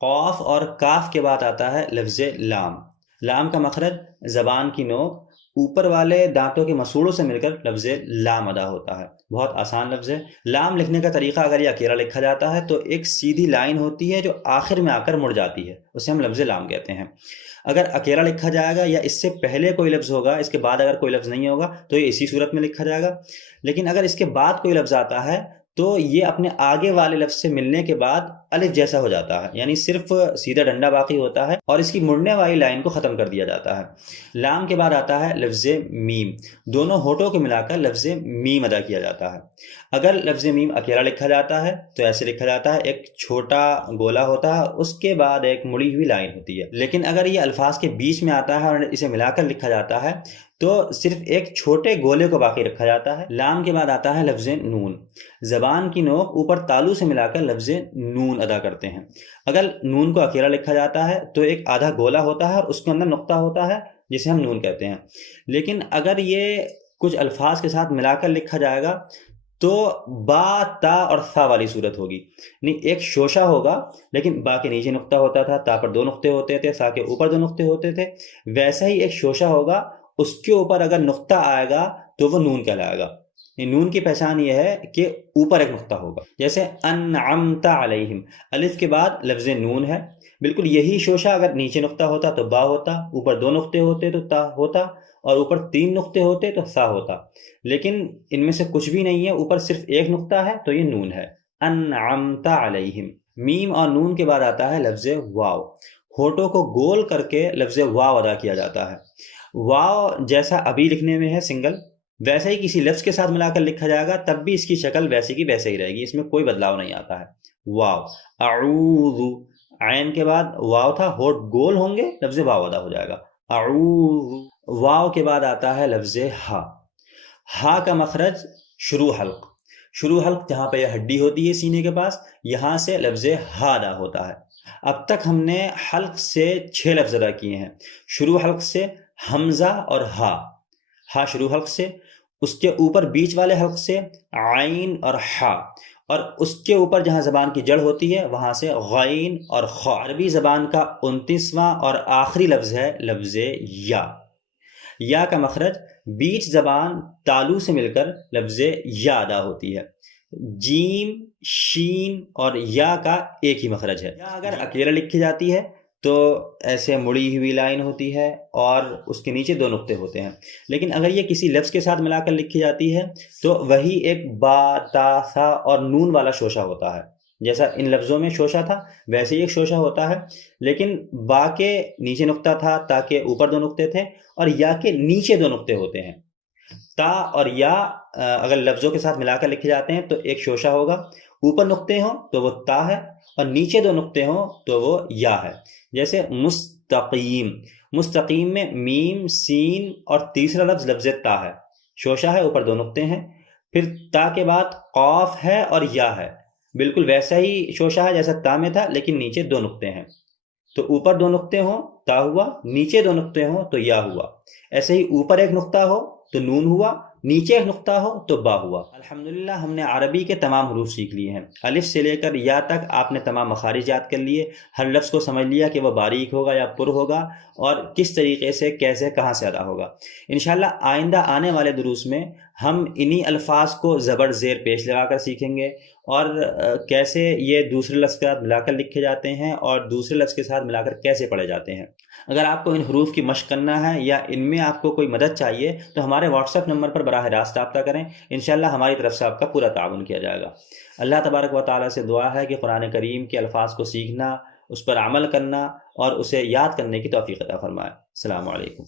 قاف اور کاف کے بعد آتا ہے لفظ لام۔ لام کا مخرج زبان کی نوک اوپر والے دانتوں کے مسوڑوں سے مل کر لفظ لام ادا ہوتا ہے۔ بہت آسان لفظ ہے۔ لام لکھنے کا طریقہ اگر یہ اکیلا لکھا جاتا ہے تو ایک سیدھی لائن ہوتی ہے جو آخر میں آ کر مڑ جاتی ہے، اسے ہم لفظ لام کہتے ہیں۔ اگر اکیلا لکھا جائے گا یا اس سے پہلے کوئی لفظ ہوگا، اس کے بعد اگر کوئی لفظ نہیں ہوگا تو یہ اسی صورت میں لکھا جائے گا۔ لیکن اگر اس کے بعد کوئی لفظ آتا ہے تو یہ اپنے آگے والے لفظ سے ملنے کے بعد الف جیسا ہو جاتا ہے، یعنی صرف سیدھا ڈنڈا باقی ہوتا ہے اور اس کی مڑنے والی لائن کو ختم کر دیا جاتا ہے۔ لام کے بعد آتا ہے لفظ میم، دونوں ہونٹوں کو ملا کر لفظ میم ادا کیا جاتا ہے۔ اگر لفظ میم اکیلا لکھا جاتا ہے تو ایسے لکھا جاتا ہے، ایک چھوٹا گولا ہوتا ہے، اس کے بعد ایک مڑی ہوئی لائن ہوتی ہے۔ لیکن اگر یہ الفاظ کے بیچ میں آتا ہے اور اسے ملا کر لکھا جاتا ہے تو صرف ایک چھوٹے گولے کو باقی رکھا جاتا ہے۔ لام کے بعد آتا ہے لفظ نون، زبان کی نوک اوپر تالو سے ملا کر لفظ نون ادا کرتے ہیں۔ اگر نون کو اکیلا لکھا جاتا ہے تو ایک آدھا گولا ہوتا ہے اور اس کے اندر نقطہ ہوتا ہے جسے ہم نون کہتے ہیں۔ لیکن اگر یہ کچھ الفاظ کے ساتھ ملا کر لکھا جائے گا تو با، تا اور ثا والی صورت ہوگی، یعنی ایک شوشہ ہوگا لیکن با کے نیچے نقطہ ہوتا تھا، تا پر دو نقطے ہوتے تھے، سا کے اوپر دو نقطے ہوتے تھے، ویسا ہی ایک شوشہ ہوگا، اس کے اوپر اگر نقطہ آئے گا تو وہ نون کہلائے گا۔ نون کی پہچان یہ ہے کہ اوپر ایک نقطہ ہوگا، جیسے انعمت علیہم، الف کے بعد لفظ نون ہے۔ بالکل یہی شوشہ اگر نیچے نقطہ ہوتا تو با ہوتا، اوپر دو نقطے ہوتے تو تا ہوتا، اور اوپر تین نقطے ہوتے تو سا ہوتا، لیکن ان میں سے کچھ بھی نہیں ہے، اوپر صرف ایک نقطہ ہے تو یہ نون ہے، انعمت علیہم۔ میم اور نون کے بعد آتا ہے لفظ واو، ہونٹوں کو گول کر کے لفظ واو ادا کیا جاتا ہے۔ واو جیسا ابھی لکھنے میں ہے سنگل، ویسے ہی کسی لفظ کے ساتھ ملا کر لکھا جائے گا تب بھی اس کی شکل ویسے کی ویسے ہی رہے گی، اس میں کوئی بدلاؤ نہیں آتا ہے۔ واو، اعوذ، عین کے بعد واو تھا، ہونٹ گول ہوں گے، لفظ واو ادا ہو جائے گا، اعوذ۔ واو کے بعد آتا ہے لفظ ہا۔ ہا کا مخرج شروع حلق، شروع حلق جہاں پہ یہ ہڈی ہوتی ہے سینے کے پاس، یہاں سے لفظ ہا ادا ہوتا ہے۔ اب تک ہم نے حلق سے 6 لفظ ادا کیے ہیں۔ شروع حلق سے حمزہ اور ہا، ہا شروع حلق سے، اس کے اوپر بیچ والے حلق سے عین اور حا، اور اس کے اوپر جہاں زبان کی جڑ ہوتی ہے وہاں سے غین اور خا۔ عربی زبان کا 29واں اور آخری لفظ ہے لفظ یا۔ یا کا مخرج بیچ زبان تالو سے مل کر لفظ یا ادا ہوتی ہے۔ جیم، شین اور یا کا ایک ہی مخرج ہے۔ یا اگر اکیلا لکھی جاتی ہے تو ایسے مڑی ہوئی لائن ہوتی ہے اور اس کے نیچے 2 نقطے ہوتے ہیں، لیکن اگر یہ کسی لفظ کے ساتھ ملا کر لکھی جاتی ہے تو وہی ایک با، تا، ثا اور نون والا شوشہ ہوتا ہے۔ جیسا ان لفظوں میں شوشہ تھا ویسے ہی ایک شوشہ ہوتا ہے، لیکن با کے نیچے نقطہ تھا، تا کے اوپر 2 نقطے تھے، اور یا کے نیچے 2 نقطے ہوتے ہیں۔ تا اور یا اگر لفظوں کے ساتھ ملا کر لکھے جاتے ہیں تو ایک شوشہ ہوگا، اوپر نقطے ہوں تو وہ تا ہے اور نیچے 2 نقطے ہوں تو وہ یا ہے۔ جیسے مستقیم، مستقیم میں میم، سین اور تیسرا لفظ لفظ تا ہے، شوشہ ہے، اوپر 2 نقطے ہیں، پھر تا کے بعد قاف ہے اور یا ہے، بالکل ویسا ہی شوشہ ہے جیسا تا میں تھا لیکن نیچے 2 نقطے ہیں، تو اوپر 2 نقطے ہوں تا ہوا، نیچے 2 نقطے ہوں تو یا ہوا۔ ایسے ہی اوپر ایک نقطہ ہو تو نون ہوا، نیچے ایک نقطہ ہو تو با ہوا۔ الحمدللہ ہم نے عربی کے تمام حروف سیکھ لیے ہیں، الف سے لے کر یا تک آپ نے تمام مخارج یاد کر لیے، ہر لفظ کو سمجھ لیا کہ وہ باریک ہوگا یا پر ہوگا اور کس طریقے سے کیسے کہاں سے ادا ہوگا۔ انشاءاللہ آئندہ آنے والے دروس میں ہم انہی الفاظ کو زبر زیر پیش لگا کر سیکھیں گے اور کیسے یہ دوسرے لفظ کے ساتھ ملا کر لکھے جاتے ہیں اور دوسرے لفظ کے ساتھ ملا کر کیسے پڑھے جاتے ہیں۔ اگر آپ کو ان حروف کی مشق کرنا ہے یا ان میں آپ کو کوئی مدد چاہیے تو ہمارے واٹس ایپ نمبر پر براہ راست رابطہ کریں، انشاءاللہ ہماری طرف سے آپ کا پورا تعاون کیا جائے گا۔ اللہ تبارک و تعالیٰ سے دعا ہے کہ قرآن کریم کے الفاظ کو سیکھنا، اس پر عمل کرنا اور اسے یاد کرنے کی توفیق عطا فرمائے۔ السلام علیکم۔